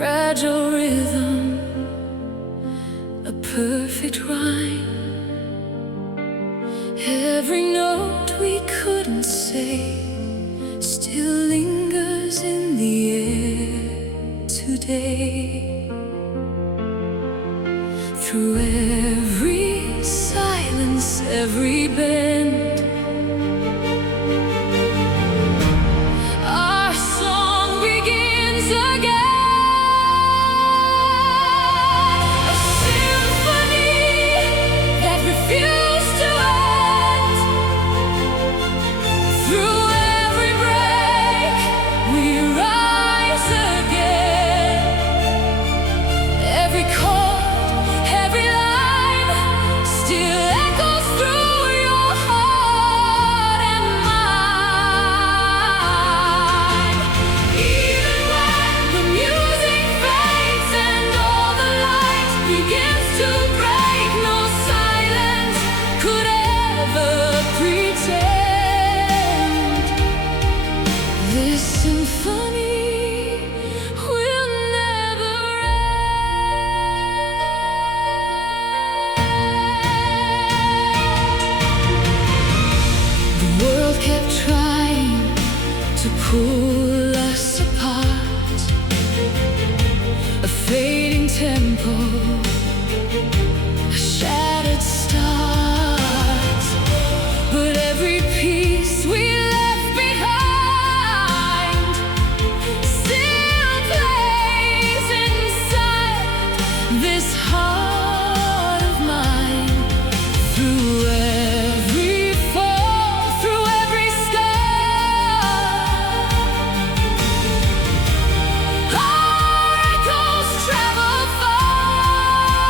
fragile rhythm, a perfect rhyme. Every note we couldn't say still lingers in the air today. Through every silence, every bend, our song begins again. A symphony that refused to end. Through every break, we rise again. Every chord, every line still echoes through your heart and mine. Even when the music fades and all the light begins to break, no silence could ever pretend. This symphony will never end. The world kept trying to pull us apart, a fading tempo, a shattered stars. But every piece we left behind still plays inside this heart of mine. Through every fall, through every scar, our echoes travel far.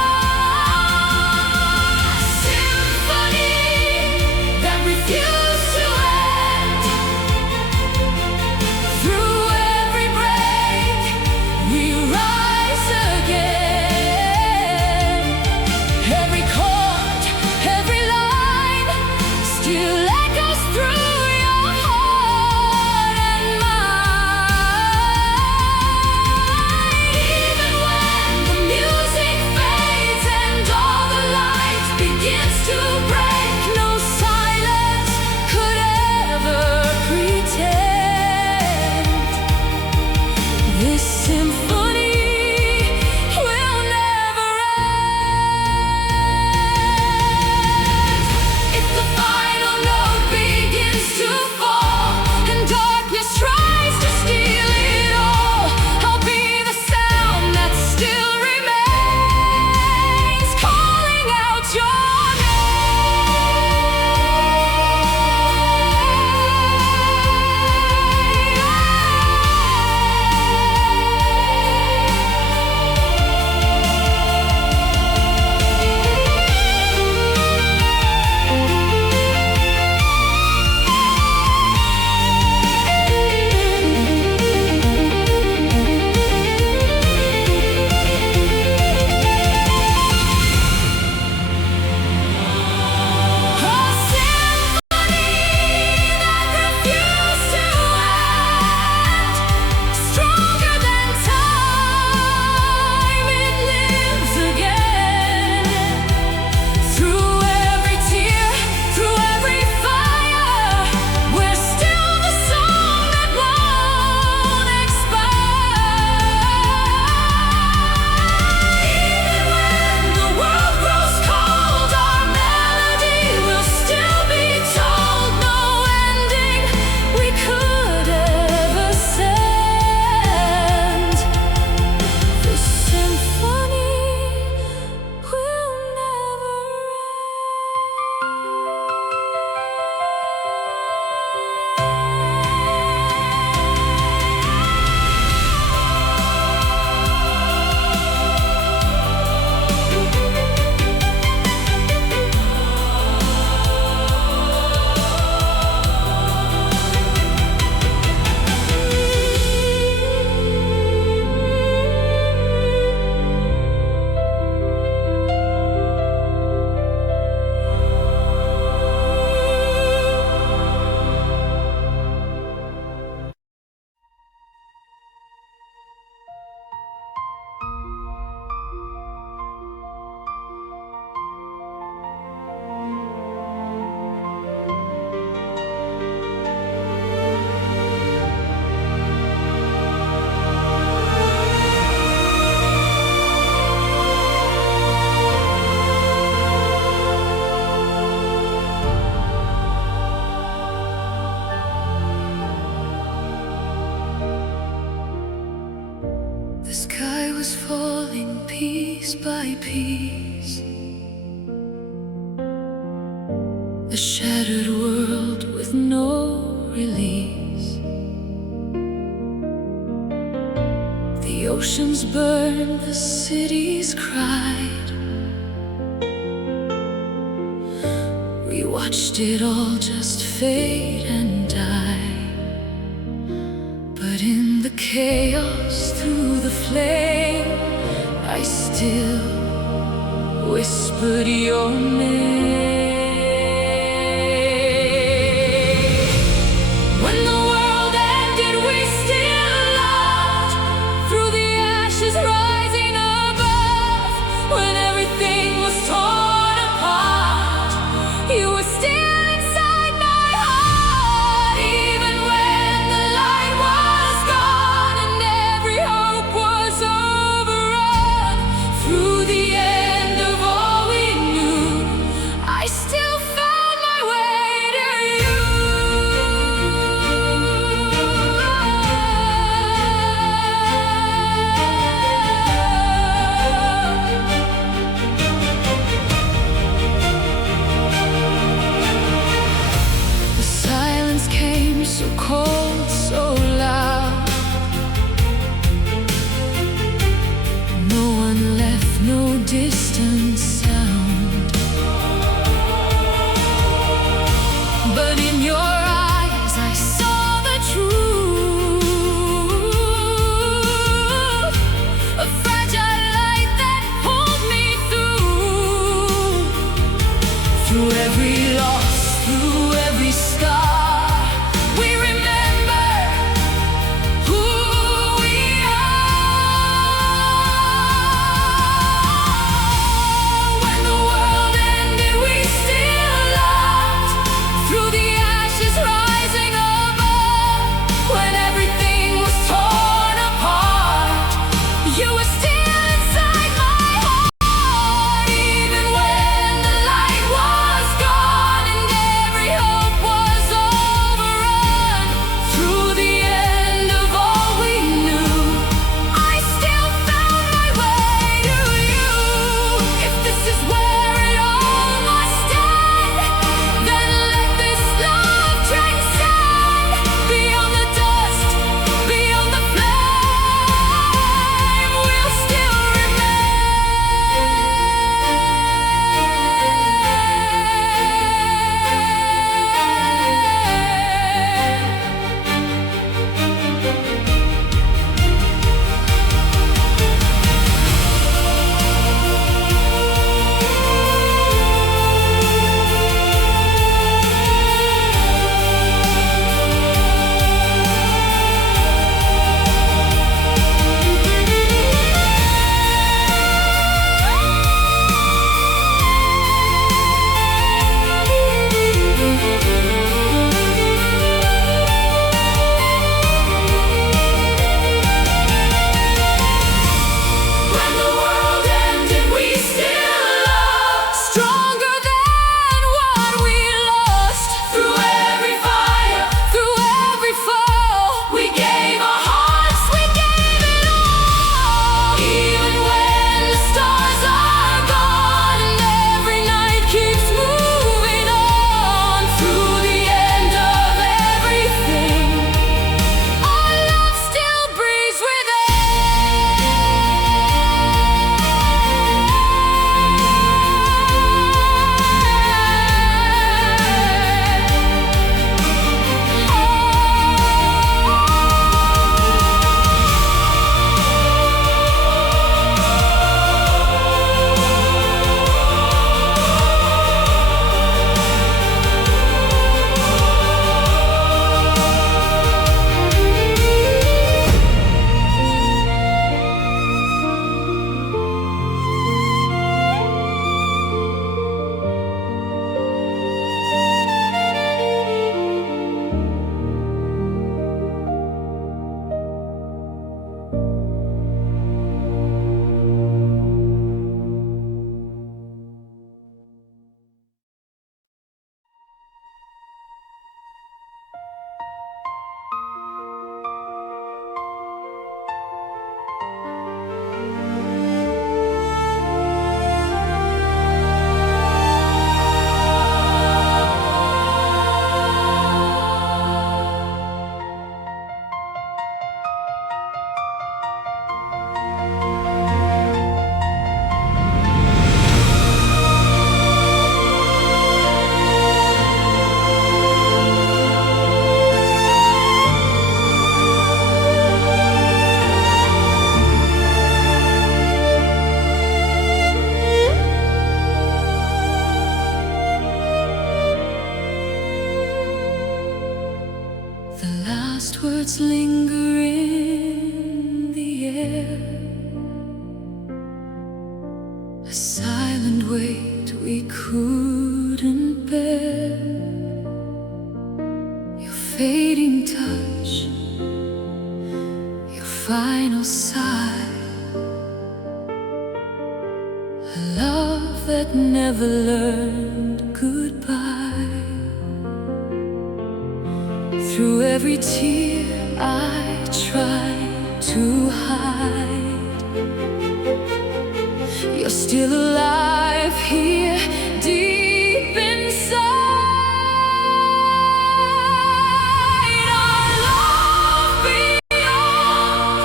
was falling piece by piece, a shattered world with no release. The oceans burned, the cities cried. We watched it all just fade and die. But in the chaos, through the flame, I still whispered your name. When the world ended, we still loved, through the ashes rising above. When everything was torn apart, you were still inside my heart. Even when the light was gone and every hope was overrun, through the end of all we knew, I notes linger in the air, a silent weight we couldn't bear. Your fading touch, your final sigh, a love that never learned goodbye. Through every tear I try to hide, you're still alive here deep inside. Our love beyond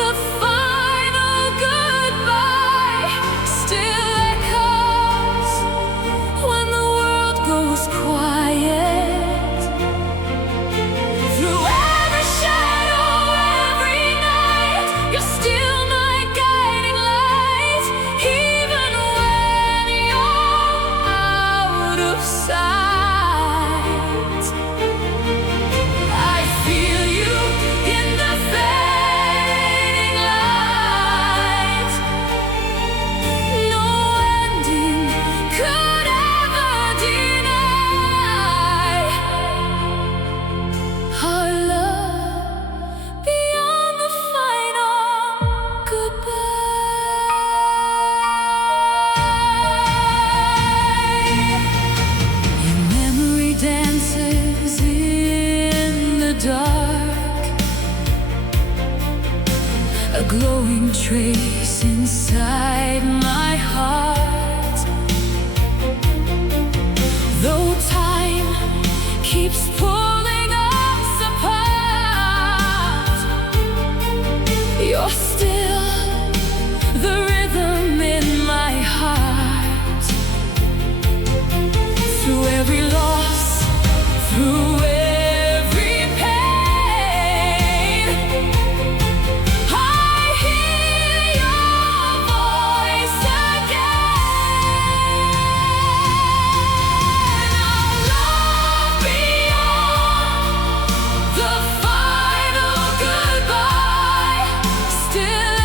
the final goodbye still echoes when the world goes quiet. Through every shadow, every night, you're still my guiding light. Even when you're out of sight, I feel you in the fading light. No ending could ever deny our love beyond the final goodbye. Your memory dances in the dark, a glowing trace inside my heart. Though time keeps pulling us apart, you're still the rhythm in my heart. Through every loss, through every pain, I hear your voice again. Our love beyond the final goodbye still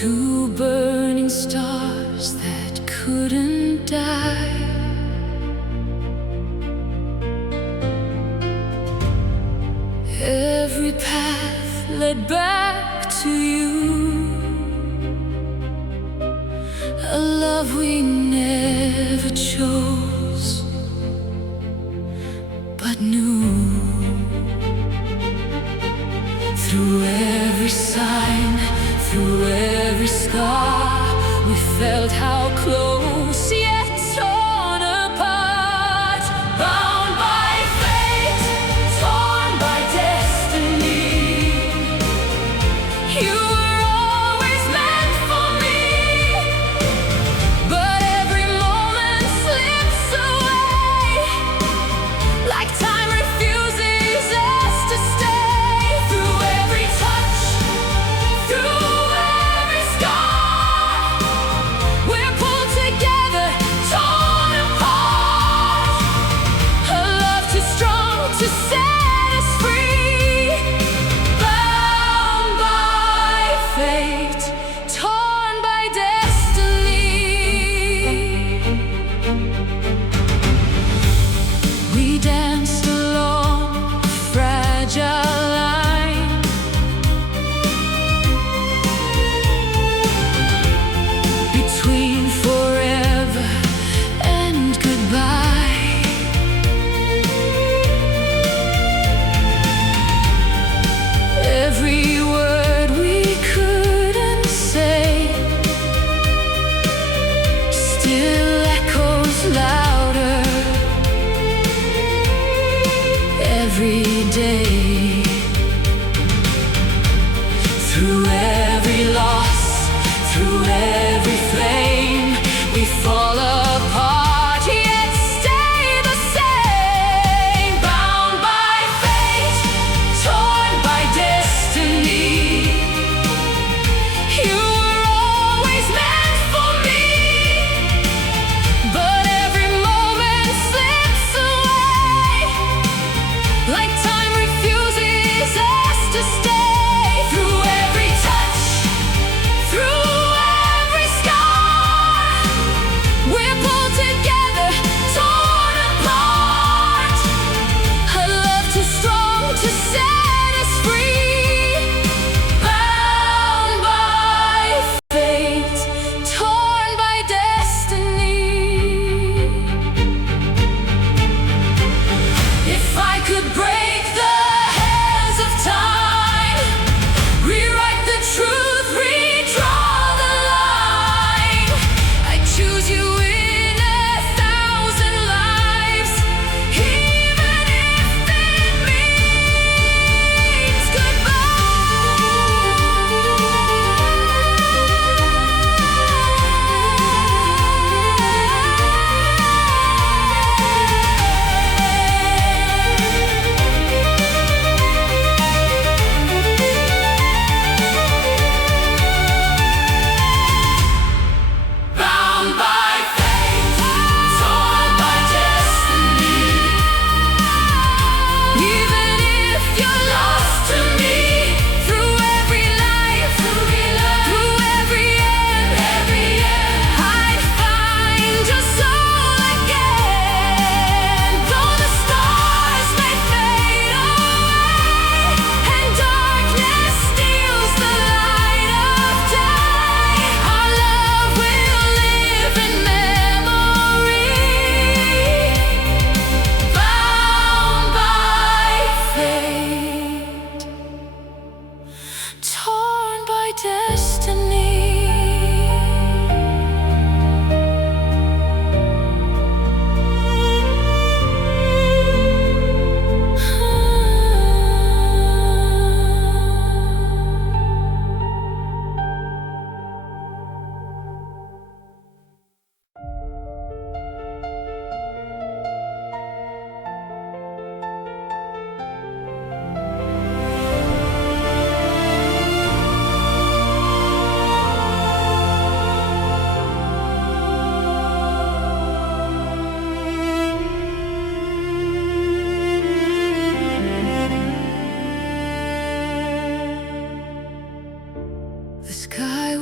Two burning stars that couldn't die. Every path led back to you, a love we never chose, but knew. Through every sign, through every scar, we felt how close, yet torn apart. Bound by fate, torn by destiny. You were always meant for me, but every moment slips away, like time refuses us to stay. Through every touch, through every scar, we're pulled together, torn apart. A love too strong to set us free. Bound by fate, torn by destiny. We danced along a fragile line, between forever and goodbye. Every word we couldn't say still echoes louder every day. Through every loss, through every flame, we fall apart, yet stay the same. Bound by fate, torn by destiny. You were always meant for me, but every moment slips away, like time refuses us to stay. Through every touch, through every scar,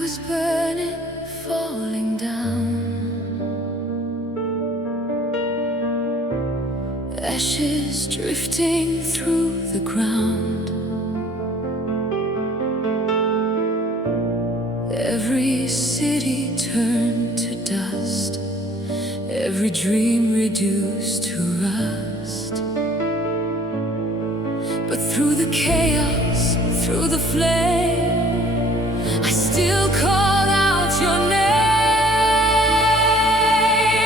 was burning, falling down, ashes drifting through the ground. Every city turned to dust, every dream reduced to rust. But through the chaos, through the flame, I still call out your name.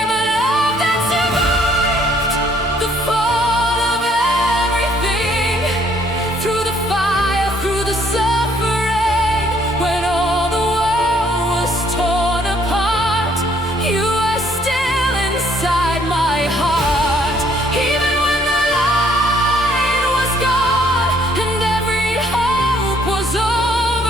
A love that survived the fall of everything, through the fire, through the suffering. When all the world was torn apart, you were still inside my heart. Even when the light was gone and every hope was over,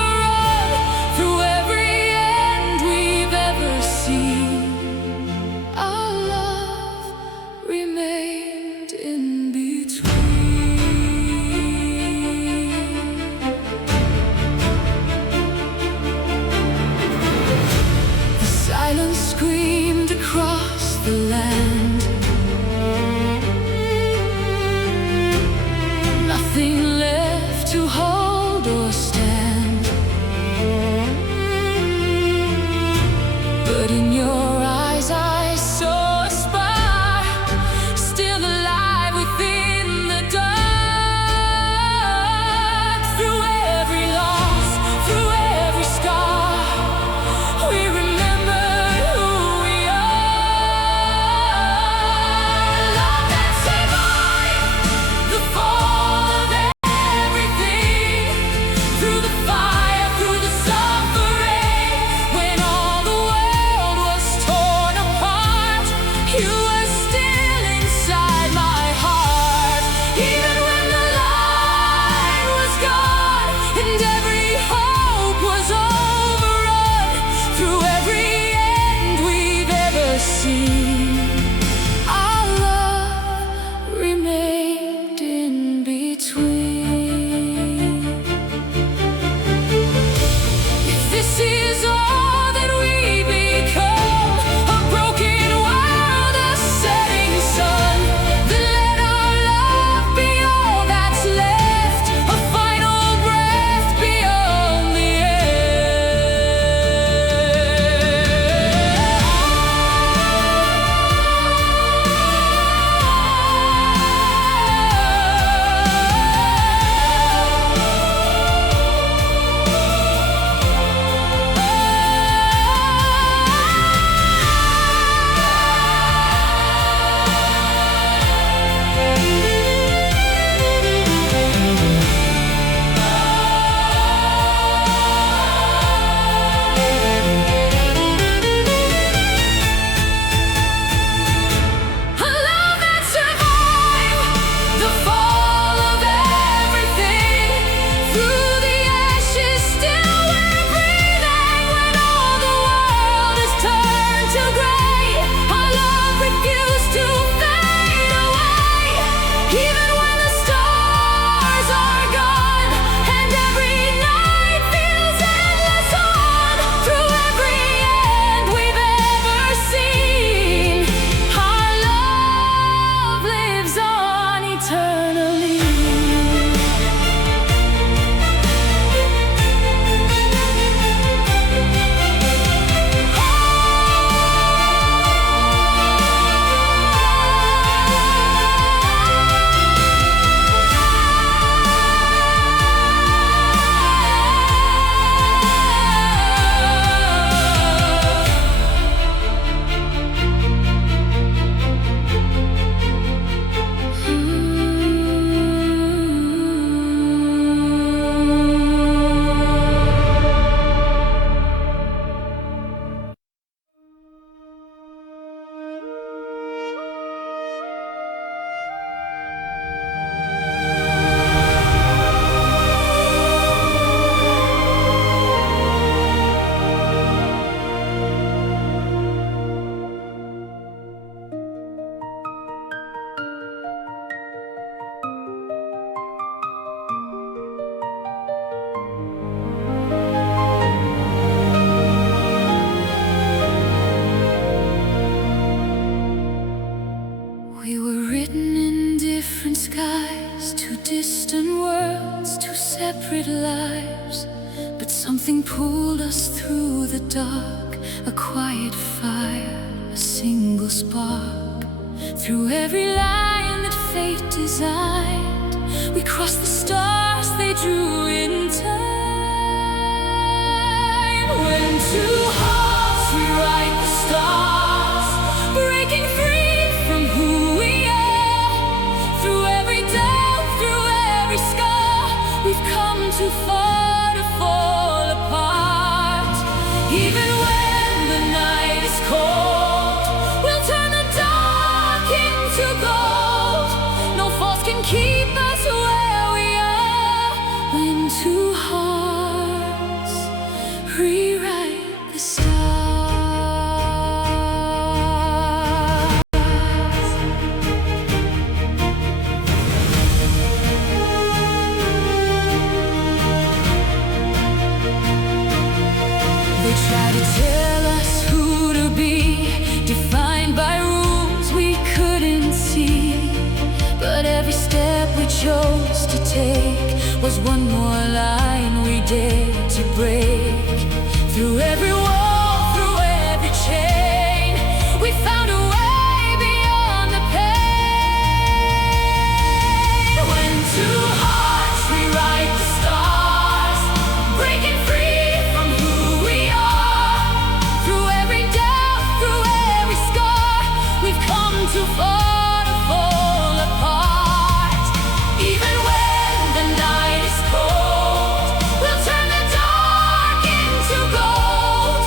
Something pulled us through the dark, a quiet fire, a single spark. Through every line that fate designed, we crossed the stars they drew in time. When two hearts rewrite the stars, breaking free from who we are. Through every doubt, through every scar, we've come too far to fall apart. Even when the night is cold, we'll turn the dark into gold. No force can keep us where we are. When two hearts rewrite the stars. They try to tell us who to be, defined by rules we couldn't see. But every step we chose to take was one more line we dared to break. Through every wall, through every chain, we found a way beyond the pain. When two hearts rewrite the stars, breaking free from who we are. Through every doubt, through every scar, we've come too far to fall apart. Even when the night is cold, we'll turn the dark into gold.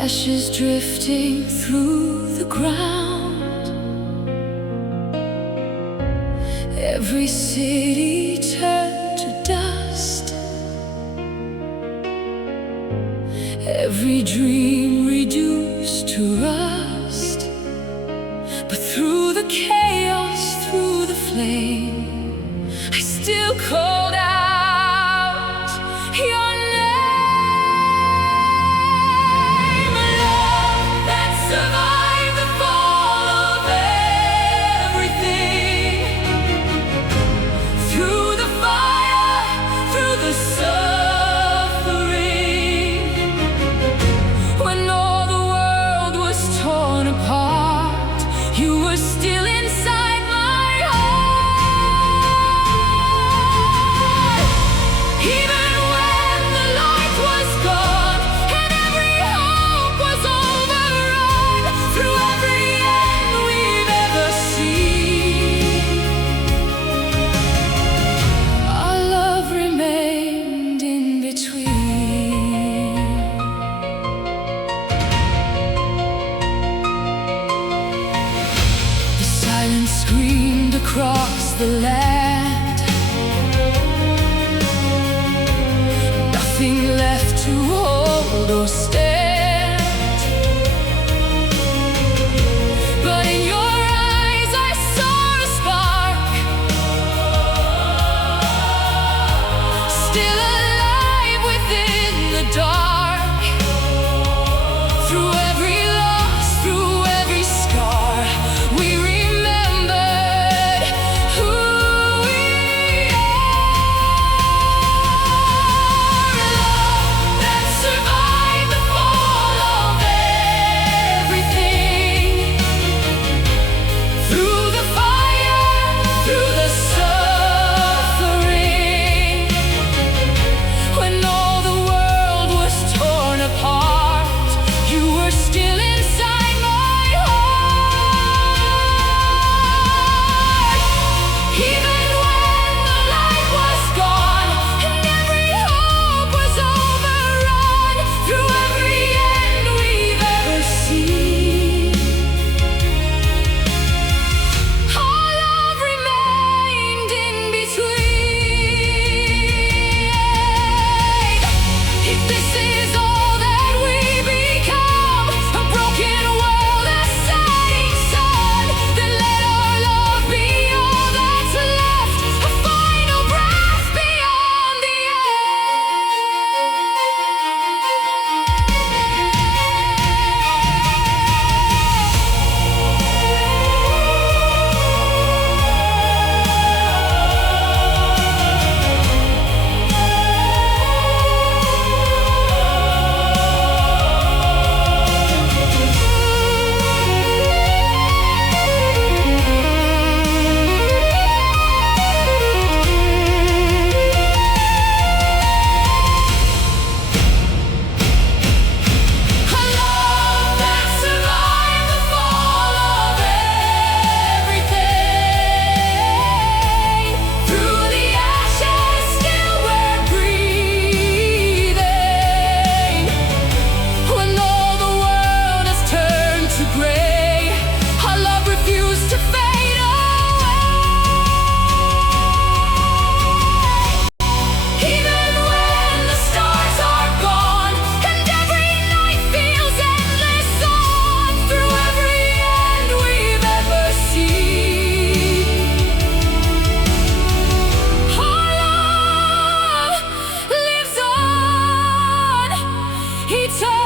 ashes drifting through the ground. Every city turned to dust, every dream reduced to rust. But through the chaos, through the flame, I still called out your name. A love that survived the fall of everything. Through the fire, through the suffering. When all the world was torn apart, you were still inside my heart. Even when the light was gone and every hope was overrun, through every end we've ever seen, our love remained in between. The silence screamed across the land. Nothing left to hold or stand. But in your eyes I saw a spark, still alive within the dark. Through every loss, through every scar, we remembered who we are. A love that survived the fall of everything. Through the fire, through the suffering. When all the world was torn apart, you were still inside my heart. Even when the light was gone and every hope was overrun, through every end we've ever seen, our love remained in between. If this is all that we become, a broken world, a setting sun, then let our love be all that's left, a final breath beyond the A love that survived the fall of everything. Through the ashes, still we're breathing. When all the world has turned to gray, our love refused to fade away. Even when the stars are gone and every night feels endless on, through every end we've ever seen, our love lives on eternally.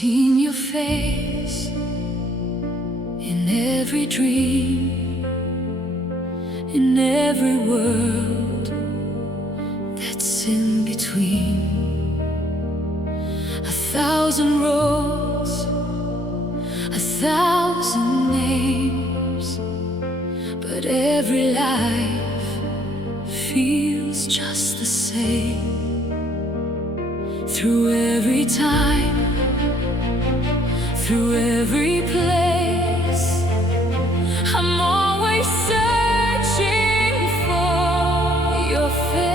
seen your face in every dream, in every world that's in between. 1,000 roads, 1,000 names, but every life feels just the same. Through every time, through every place, I'm always searching for your face.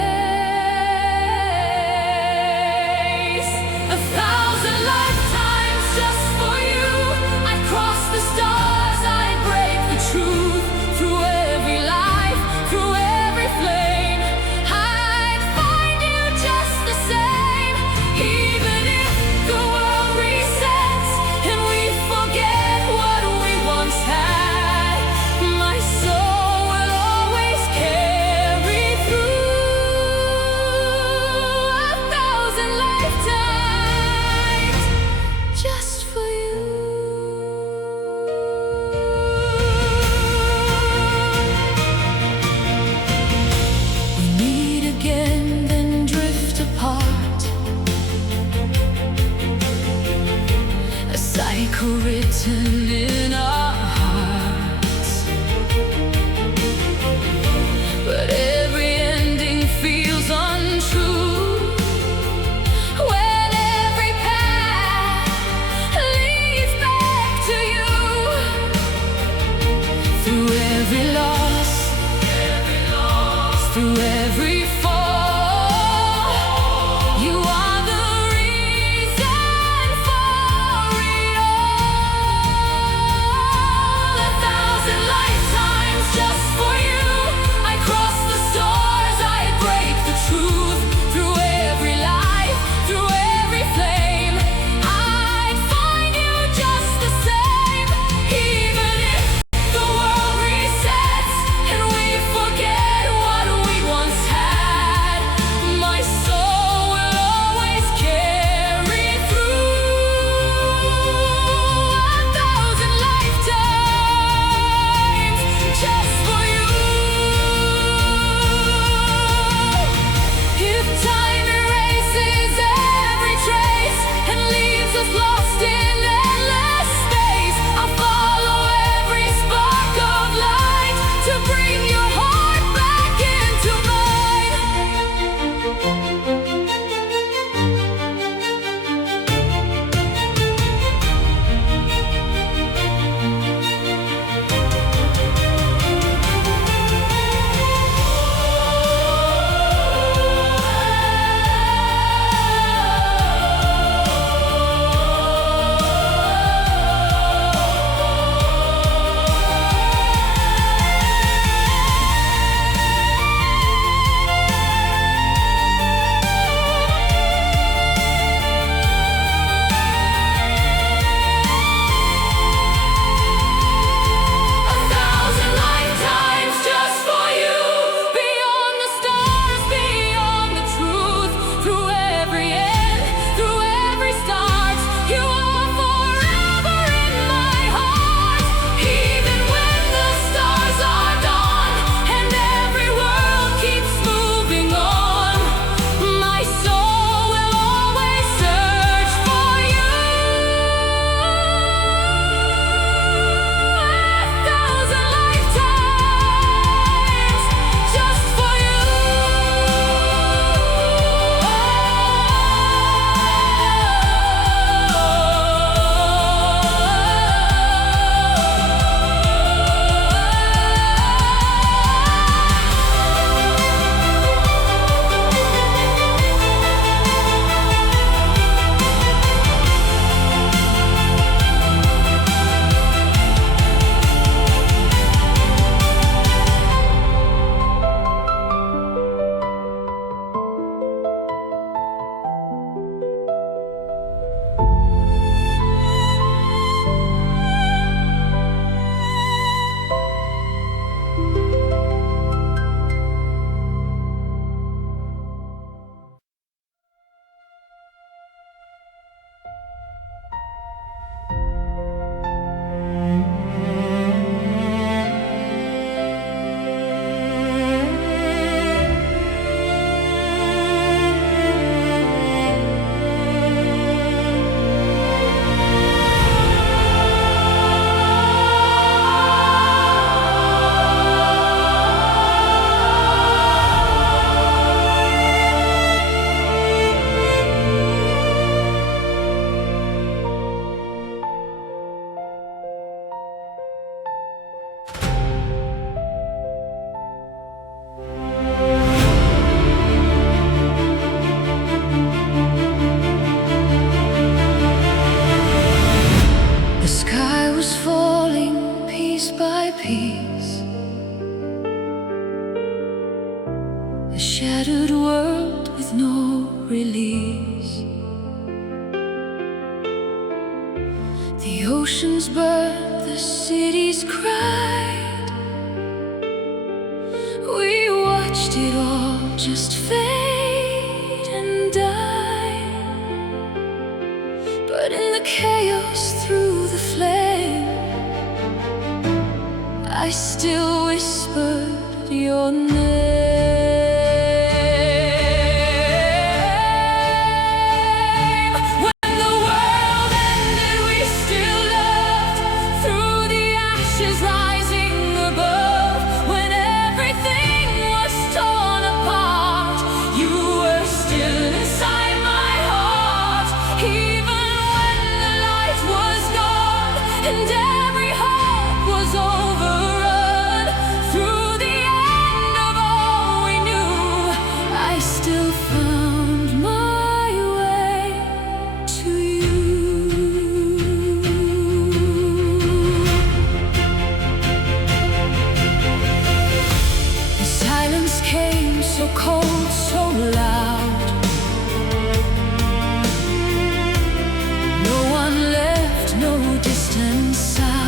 1,000 lifetimes just for you. I'd cross the stars, I'd break the truth. Through every life, through every flame, I'd find you just the same. Even if the world resets and we forget what we once had, my soul will always carry through. 1,000 lifetimes just for you. We meet again, then drift apart. A cycle written in our hearts. But every ending feels untrue when every path leads back to you. Through every loss, through every fall, you are the reason for it all. The oceans burned, the cities cried. We watched it all just fade and die. But in the chaos through the flame, I still whispered your name. When the world ended, we still loved, through the ashes rising above. When everything was torn apart, you were still inside my heart. Even when the light was gone and every hope was overrun, through the end of all we knew, I still found my way to you. The silence came so cold, so loud. No one left, no distant sound.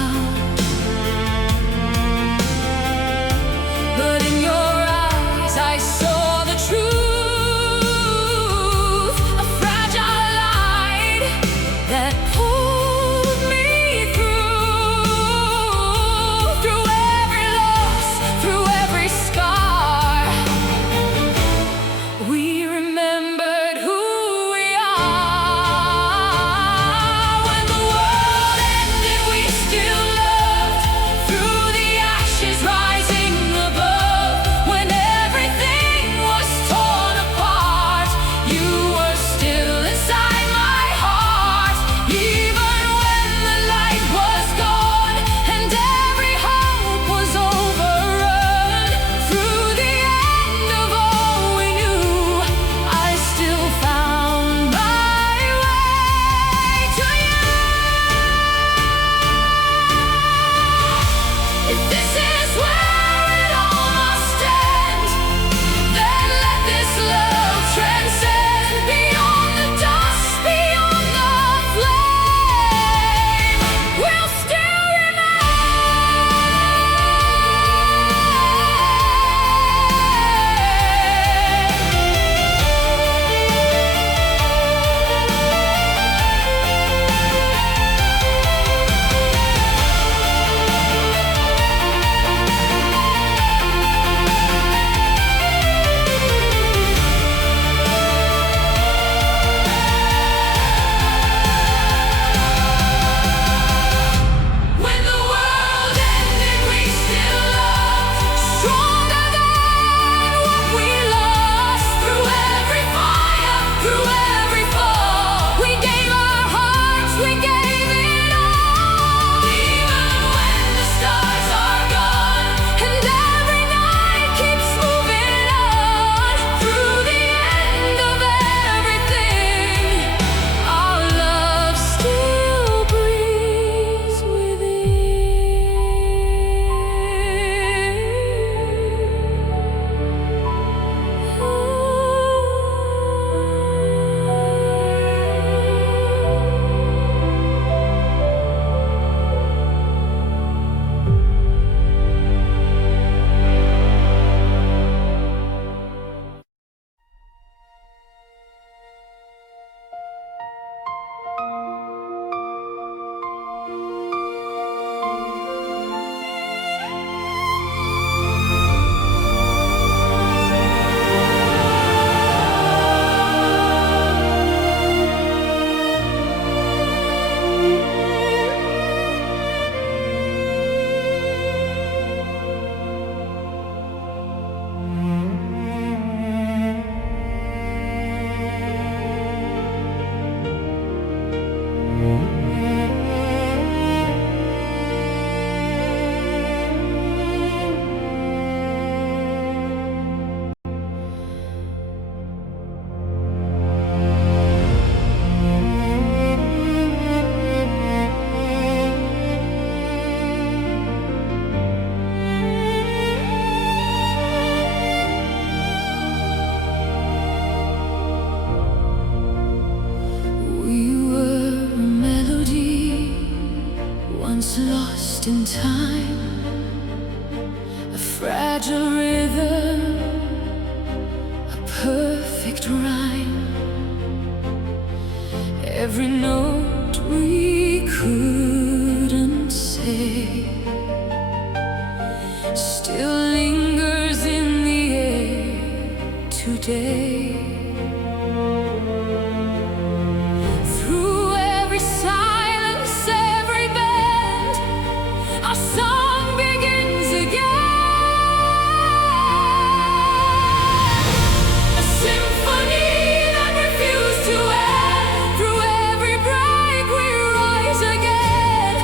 in time, a fragile rhythm, a perfect rhyme. Every note we couldn't say still lingers in the air today. Through every silence, every bend, our song begins again. A symphony that refused to end. Through every break we rise again.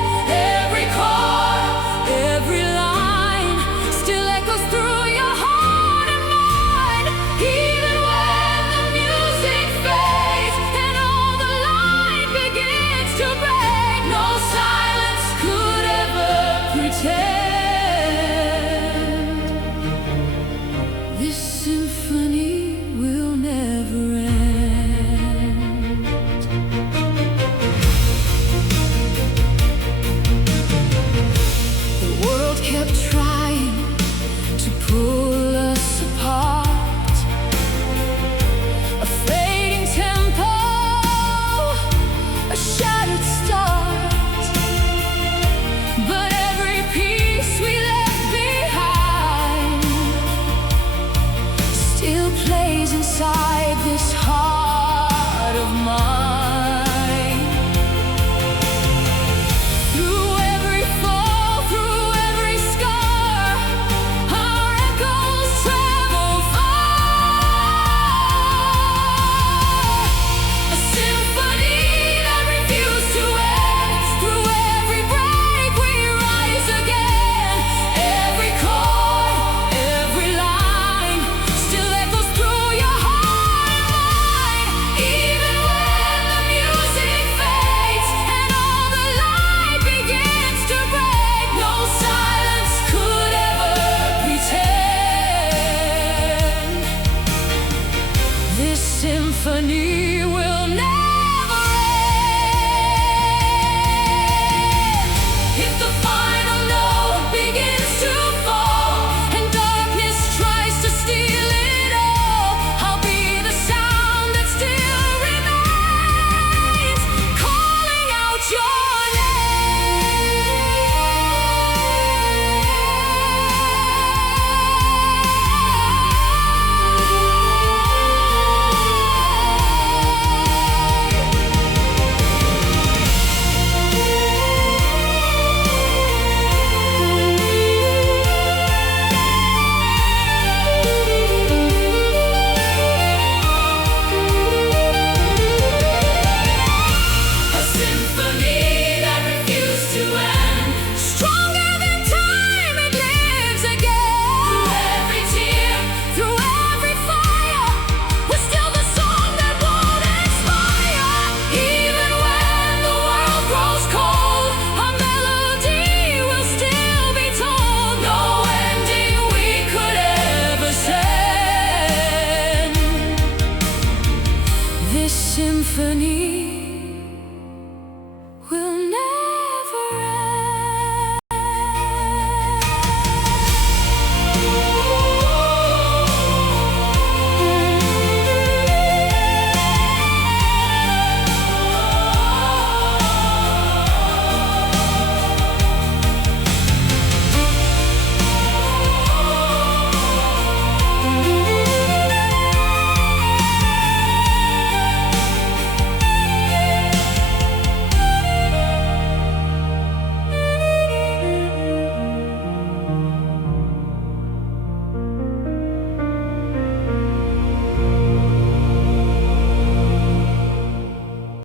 Every chord, every line still echoes through your heart and mind. Even when the music fades and all the light begins to break, no silence could ever pretend. This symphony will never end. The world kept trying to pull us apart. A fading tempo, a shattered start. But every piece we left behind still plays inside